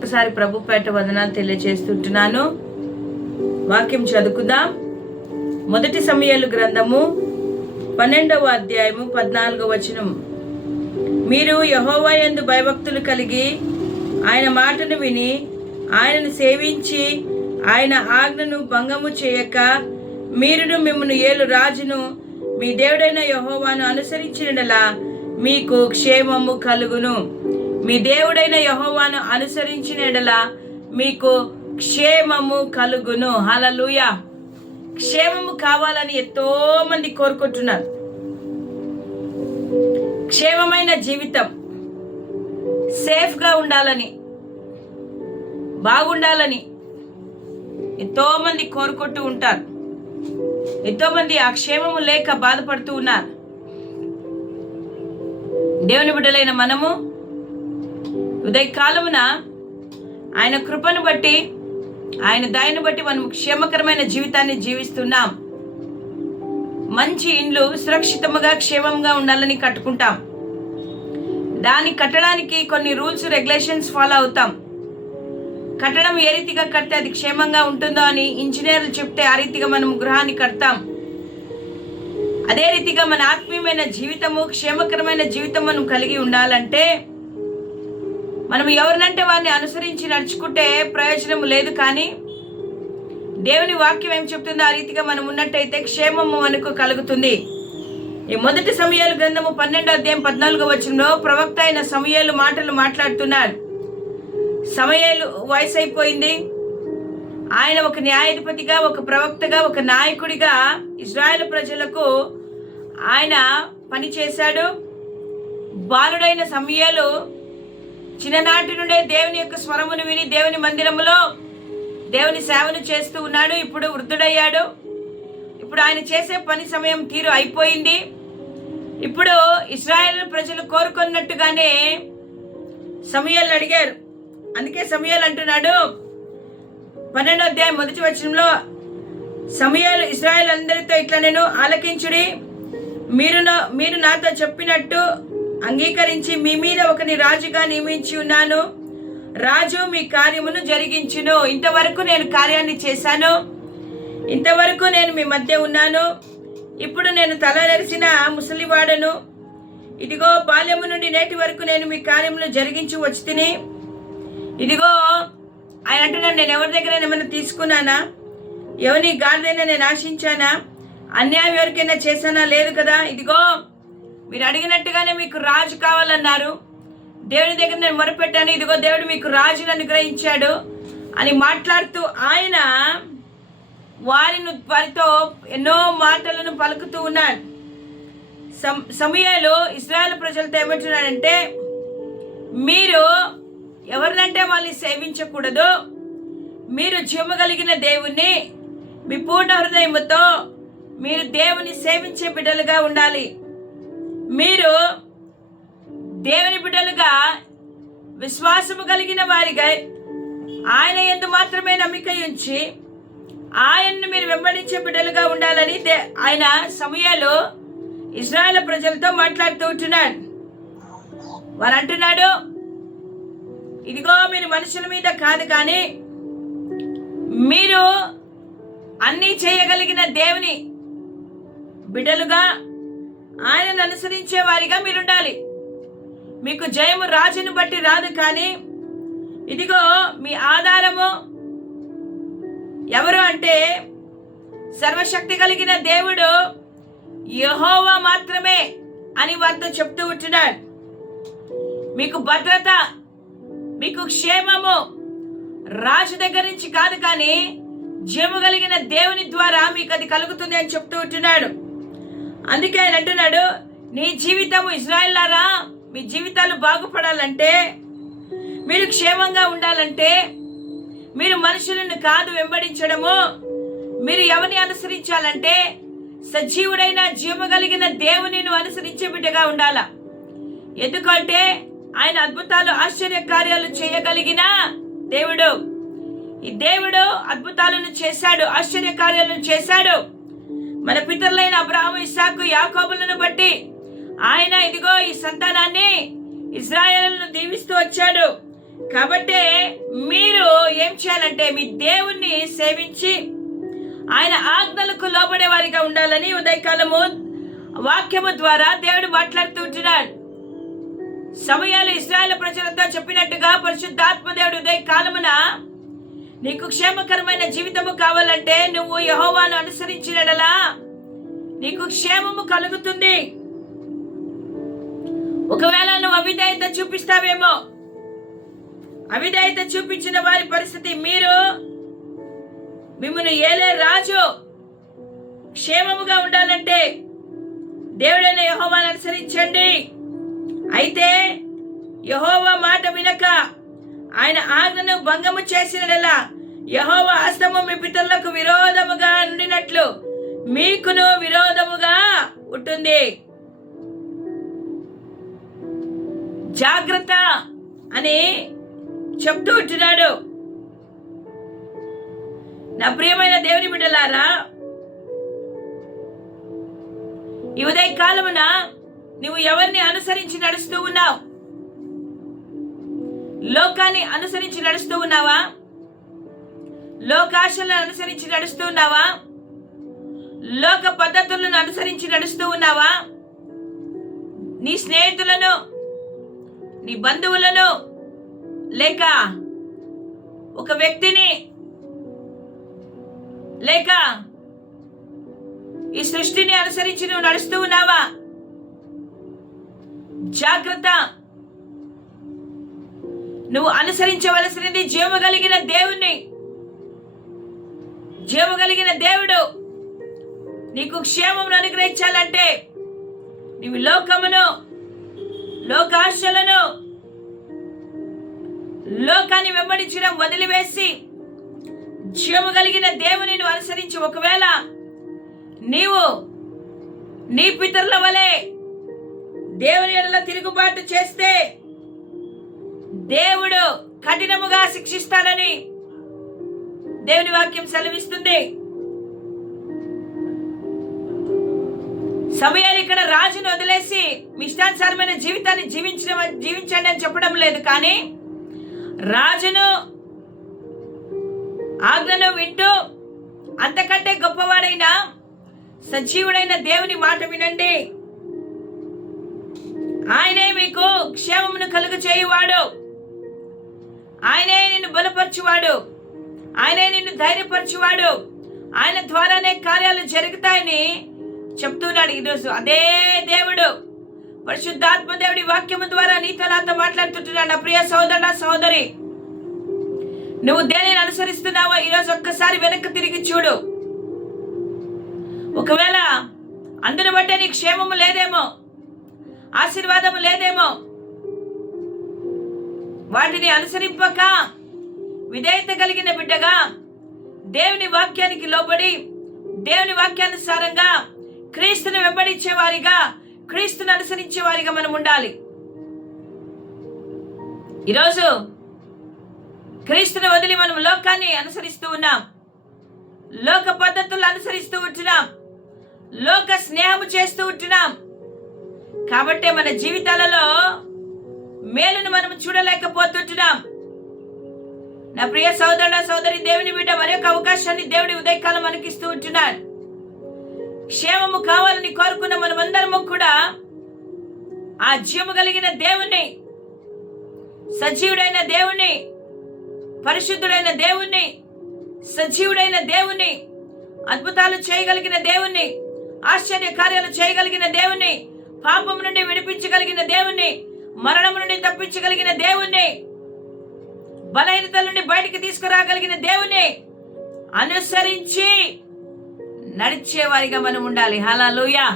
ఒక్కసారి ప్రభు పేట వందనాలు తెలియజేస్తుంటున్నాను. వాక్యం చదువుకుందాం. మొదటి సమయాలు గ్రంథము పన్నెండవ అధ్యాయము పద్నాలుగవ వచనం. మీరు యహోవా యందు భయభక్తులు కలిగి ఆయన మాటను విని ఆయనను సేవించి ఆయన ఆజ్ఞను భంగము చేయక మీరును మిమ్మల్ని ఏలు రాజును మీ దేవుడైన యహోవాను అనుసరించినలా మీకు క్షేమము కలుగును. మీ దేవుడైన యహోవాను అనుసరించినలా మీకు క్షేమము కలుగును. హలలుయ క్షేమము కావాలని ఎంతో మంది కోరుకుంటున్నారు. క్షేమమైన జీవితం. సేఫ్గా ఉండాలని బాగుండాలని ఎంతో మంది కోరుకుంటూ ఉంటారు. ఎంతో మంది ఆ క్షేమము లేక బాధపడుతూ ఉన్నారు. దేవుని బిడ్డలైన మనము ఉదయకాలమున ఆయన కృపను బట్టి ఆయన దయను బట్టి మనం క్షేమకరమైన జీవితాన్ని జీవిస్తున్నాం. మంచి ఇండ్లు సురక్షితముగా క్షేమంగా ఉండాలని కట్టుకుంటాం. దాన్ని కట్టడానికి కొన్ని రూల్స్ రెగ్యులేషన్స్ ఫాలో అవుతాం. కట్టడం ఏ రీతిగా కడితే అది క్షేమంగా ఉంటుందో అని ఇంజనీర్లు చెప్తే ఆ రీతిగా మనం గృహాన్ని కడతాం. అదే రీతిగా మన ఆత్మీయమైన జీవితము క్షేమకరమైన జీవితం మనం కలిగి ఉండాలంటే మనం ఎవరినంటే వారిని అనుసరించి నడుచుకుంటే ప్రయోజనం లేదు కానీ దేవుని వాక్యం ఏం చెప్తుందో ఆ రీతిగా మనం ఉన్నట్టయితే క్షేమము మనకు కలుగుతుంది. ఈ మొదటి సమయాలు గ్రంథము పన్నెండో అధ్యాయం పద్నాలుగో వచనంలో ప్రవక్త అయిన సమయాలు మాటలు మాట్లాడుతున్నాడు సమయాలు వయసు అయిపోయింది ఆయన ఒక న్యాయాధిపతిగా ఒక ప్రవక్తగా ఒక నాయకుడిగా ఇజ్రాయెల్ ప్రజలకు ఆయన పని చేశాడు. బాలుడైన సమయాలు చిన్ననాటి నుండే దేవుని యొక్క స్వరమును విని దేవుని మందిరములో దేవుని సేవను చేస్తూ ఉన్నాడు. ఇప్పుడు వృద్ధుడయ్యాడు. ఇప్పుడు ఆయన చేసే పని సమయం తీరు అయిపోయింది. ఇప్పుడు ఇస్రాయేల్ ప్రజలు కోరుకున్నట్టుగానే సమయాలు అడిగారు. అందుకే సమయాలు అంటున్నాడు. పన్నెండో అధ్యాయం మొదటి వచనంలో సమయాలు ఇస్రాయేల్ అందరితో ఇట్లా నేను ఆలకించుడి. మీరు నా మీరు నాతో చెప్పినట్టు అంగీకరించి మీ మీద ఒకని రాజుగా నియమించి ఉన్నాను. రాజు మీ కార్యమును జరిగించును. ఇంతవరకు నేను కార్యాన్ని చేశాను. ఇంతవరకు నేను మీ మధ్య ఉన్నాను. ఇప్పుడు నేను తల నెరిసిన ముసలివాడను. ఇదిగో బాల్యము నుండి నేటి వరకు నేను మీ కార్యములు జరిగించి వచ్చి తిని ఇదిగో ఆయన అంటున్నాను నేను ఎవరి దగ్గర ఏమైనా తీసుకున్నానా? ఎవరిని గాడిదైనా నేను ఆశించానా? అన్యాయం ఎవరికైనా చేశానా? లేదు కదా? ఇదిగో మీరు అడిగినట్టుగానే మీకు రాజు కావాలన్నారు. దేవుని దగ్గర నేను మొరపెట్టాను. ఇదిగో దేవుడు మీకు రాజును అనుగ్రహించాడు అని మాట్లాడుతూ ఆయన వారిని వారితో ఎన్నో మాటలను పలుకుతూ ఉన్నాడు. సమ సమయాలు ఇస్రాయల్ ప్రజలతో ఏమంటున్నాడంటే మీరు ఎవరినంటే వాళ్ళని సేవించకూడదు. మీరు జీవగలిగిన దేవుణ్ణి మీ పూర్ణ హృదయముతో మీరు దేవుని సేవించే బిడ్డలుగా ఉండాలి. మీరు దేవుని బిడ్డలుగా విశ్వాసము కలిగిన వారిగా ఆయన ఎందు మాత్రమే నమ్మిక ఉంచి ఆయన్ను మీరు వెంబడించే బిడ్డలుగా ఉండాలని దే- ఆయన సమయాలు ఇజ్రాయెల్ ప్రజలతో మాట్లాడుతూ ఉంటున్నాడు. వారు అంటున్నాడు ఇదిగో మీరు మనుషుల మీద కాదు కానీ మీరు అన్నీ చేయగలిగిన దేవుని బిడ్డలుగా ఆయనను అనుసరించే వారిగా మీరుండాలి. మీకు జయము రాజును బట్టి రాదు కానీ ఇదిగో మీ ఆధారము. ఎవరు అంటే సర్వశక్తి కలిగిన దేవుడు యహోవా మాత్రమే అని వారితో చెప్తూ ఉంటున్నాడు. మీకు భద్రత మీకు క్షేమము రాజు దగ్గర నుంచి కాదు కానీ జీవము కలిగిన దేవుని ద్వారా మీకు అది కలుగుతుంది అని చెప్తూ ఉంటున్నాడు. అందుకే ఆయన అంటున్నాడు నీ జీవితము ఇజ్రాయిల్లారా? మీ జీవితాలు బాగుపడాలంటే మీరు క్షేమంగా ఉండాలంటే మీరు మనుషులను కాదు వెంబడించడము మీరు ఎవరిని అనుసరించాలంటే సజీవుడైన జీవము కలిగిన దేవుని అనుసరించే బిడ్డగా ఉండాలా? ఎందుకంటే ఆయన అద్భుతాలు ఆశ్చర్య కార్యాలు చేయగలిగిన దేవుడు. ఈ దేవుడు అద్భుతాలను చేశాడు ఆశ్చర్య కార్యాలను చేశాడు. మన పితరులైన అబ్రాహం ఇస్సాకు యాకోబులను బట్టి ఆయన ఇదిగో ఈ సంతానాన్ని ఇజ్రాయెల్ను దీవిస్తూ వచ్చాడు. కాబట్టి మీరు ఏం చేయాలంటే మీ దేవుణ్ణి సేవించి ఆయన ఆజ్ఞలకు లోబడే వారిగా ఉండాలని ఉదయకాలము వాక్యము ద్వారా దేవుడు మాట్లాడుతుంటున్నాడు సమయాలు ఇస్రాయల్ ప్రజలతో చెప్పినట్టుగా పరిశుద్ధాత్మ దేవుడు ఉదయ కాలమున నీకు క్షేమకరమైన జీవితము కావాలంటే నువ్వు యహోవాను అనుసరించినడలా నీకు క్షేమము కలుగుతుంది. ఒకవేళ నువ్వు అవిధేయత చూపిస్తావేమో అవిధేయత చూపించిన వారి పరిస్థితి మీరు మిమ్మల్ని ఏలే రాజు క్షేమముగా ఉండాలంటే దేవుడైన యహోవాను అనుసరించండి. అయితే యహోవా మాట వినక ఆయన ఆజ్ఞను భంగము చేసినలా యహోవ హస్తము మీ పితరులకు విరోధముగా ఉండినట్లు మీకును విరోధముగా ఉంటుంది. జాగ్రత్త అని చెప్తూ ఉంటున్నాడు. నా ప్రియమైన దేవుని బిడ్డలారా ఈ ఉదయ కాలమున నువ్వు ఎవరిని అనుసరించి నడుస్తూ ఉన్నావు? లోకాన్ని అనుసరించి నడుస్తూ ఉన్నావా? లోకాశలను అనుసరించి నడుస్తూ ఉన్నావా? లోక పద్ధతులను అనుసరించి నడుస్తూ ఉన్నావా? నీ స్నేహితులను నీ బంధువులను లేక ఒక వ్యక్తిని లేక ఈ సృష్టిని అనుసరించి నువ్వు నడుస్తూ ఉన్నావా? జాగ్రత్త. నువ్వు అనుసరించవలసినది జీవము కలిగిన దేవుణ్ణి. జీవము కలిగిన దేవుడు నీకు క్షేమమును అనుగ్రహించాలంటే నీవు లోకమును లోకాశలను లోకాన్ని వెంబడించడం వదిలివేసి జీవము కలిగిన దేవుని నువ్వు అనుసరించి. ఒకవేళ నీవు నీ పితరుల వలె దేవుని ఎడల తిరుగుబాటు చేస్తే దేవుడు కఠినముగా శిక్షిస్తాడని దేవుని వాక్యం సెలవిస్తుంది. సమయాన్ని ఇక్కడ రాజును వదిలేసి మీ ఇష్టానుసారమైన జీవితాన్ని జీవించడం జీవించండి అని చెప్పడం లేదు కానీ రాజును ఆజ్ఞను వింటూ అంతకంటే గొప్పవాడైన సజీవుడైన దేవుని మాట వినండి. ఆయనే మీకు క్షేమమును కలుగు చేయువాడు ఆయనే నిన్ను బలపరచువాడు. ఆయనే నిన్ను ధైర్యపరచువాడు. ఆయన ద్వారానే కార్యాలు జరుగుతాయని చెప్తున్నాడు ఈరోజు అదే దేవుడు. పరిశుద్ధాత్మ దేవుడి వాక్యము ద్వారా నీతో నాతో మాట్లాడుతుంటున్నాడు నా ప్రియ సోదర సోదరి. నువ్వు దేనిని అనుసరిస్తున్నావో ఈరోజు ఒక్కసారి వెనక్కి తిరిగి చూడు. ఒకవేళ అందుని బట్టే నీకు క్షేమము లేదేమో ఆశీర్వాదము లేదేమో వాటిని అనుసరింపక విధేయత కలిగిన బిడ్డగా దేవుని వాక్యానికి లోబడి దేవుని వాక్యానుసారంగా క్రీస్తుని వెంబడించే వారిగా క్రీస్తుని అనుసరించే వారిగా మనం ఉండాలి. ఈరోజు క్రీస్తుని వదిలి మనం లోకాన్ని అనుసరిస్తూ ఉన్నాం. లోక పద్ధతులు అనుసరిస్తూ ఉంటున్నాం. లోక స్నేహము చేస్తూ ఉంటున్నాం. కాబట్టే మన జీవితాలలో మేలును మనం చూడలేకపోతుంటున్నాం. నా ప్రియ సోదరుడ సోదరి దేవుని బిడ్డ మరొక అవకాశాన్ని దేవుడి ఉదయకాలం మనకిస్తూ ఉంటున్నాడు. క్షేమము కావాలని కోరుకున్న మనమందరము కూడా ఆ జీవము కలిగిన దేవుణ్ణి సజీవుడైన దేవుణ్ణి పరిశుద్ధుడైన దేవుణ్ణి సజీవుడైన దేవుణ్ణి అద్భుతాలు చేయగలిగిన దేవుణ్ణి ఆశ్చర్య కార్యాలు చేయగలిగిన దేవుణ్ణి పాపం నుండి విడిపించగలిగిన దేవుణ్ణి మరణం నుండి తప్పించగలిగిన దేవుణ్ణి బలహీనతల నుండి బయటికి తీసుకురాగలిగిన దేవుణ్ణి అనుసరించి నడిచేవారిగా మనం ఉండాలి. హలాలుయా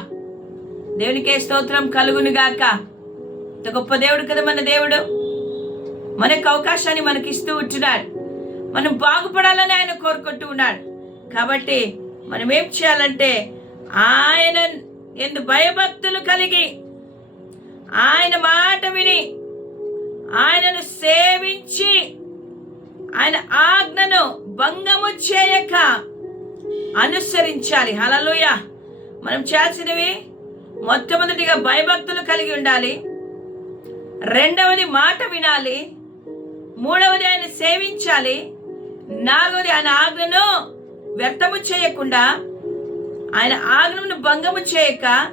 దేవునికే స్తోత్రం కలుగును గాక. ఇంత గొప్ప దేవుడు కదా మన దేవుడు. మనకు అవకాశాన్ని మనకి ఇస్తూ ఉంటున్నాడు. మనం బాగుపడాలని ఆయన కోరుకుంటూ ఉన్నాడు. కాబట్టి మనం ఏం చేయాలంటే ఆయన ఎందు భయభక్తులు కలిగి ఆయన మాట విని ఆయనను సేవించి ఆయన ఆజ్ఞను భంగము చేయక అనుసరించాలి. హలలుయ మనం చేయాల్సినవి మొట్టమొదటిగా భయభక్తులు కలిగి ఉండాలి. రెండవది మాట వినాలి. మూడవది ఆయన సేవించాలి. నాలుగవది ఆయన ఆజ్ఞను వ్యర్థము చేయకుండా ఆయన ఆజ్ఞను భంగము చేయక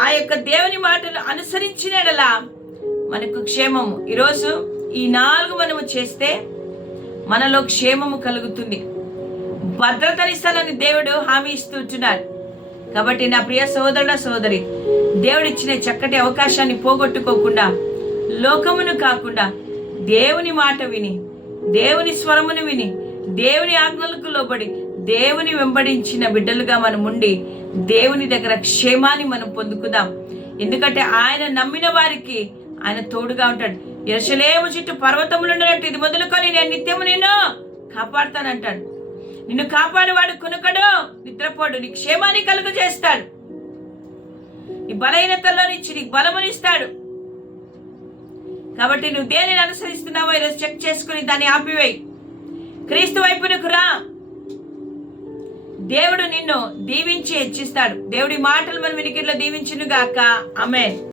ఆ యొక్క దేవుని మాటలు అనుసరించినడలా మనకు క్షేమము. ఈరోజు ఈ నాలుగు మనము చేస్తే మనలో క్షేమము కలుగుతుంది. భద్రతనిస్తానని దేవుడు హామీ ఇస్తుంటున్నాడు కాబట్టి నా ప్రియ సోదరుడ సోదరి దేవుడిచ్చిన చక్కటి అవకాశాన్ని పోగొట్టుకోకుండా లోకమును కాకుండా దేవుని మాట విని దేవుని స్వరమును విని దేవుని ఆజ్ఞలకు లోబడి దేవుని వెంబడించిన బిడ్డలుగా మనం ఉండి దేవుని దగ్గర క్షేమాన్ని మనం పొందుకుందాం. ఎందుకంటే ఆయన నమ్మిన వారికి ఆయన తోడుగా ఉంటాడు. ఎరసలేము చుట్టూ పర్వతములు ఉన్నట్టు ఇది మొదలుకొని నేను నిత్యము నిన్ను కాపాడుతానంటాడు. నిన్ను కాపాడేవాడు కొనుకడు నిద్రపోడు నీ క్షేమాన్ని కలుగు చేస్తాడు. నీ బలహీనతల్లో నుంచి నీకు బలమునిస్తాడు కాబట్టి నువ్వు దేనిని అనుసరిస్తున్నావో ఈరోజు చెక్ చేసుకుని దాన్ని ఆపివేయి. క్రీస్తు వైపునకు రా. దేవుడు నిన్ను దీవించి హెచ్చిస్తాడు. దేవుడి మాటలు మన వినికిట్లో దీవించును గాక అమెన్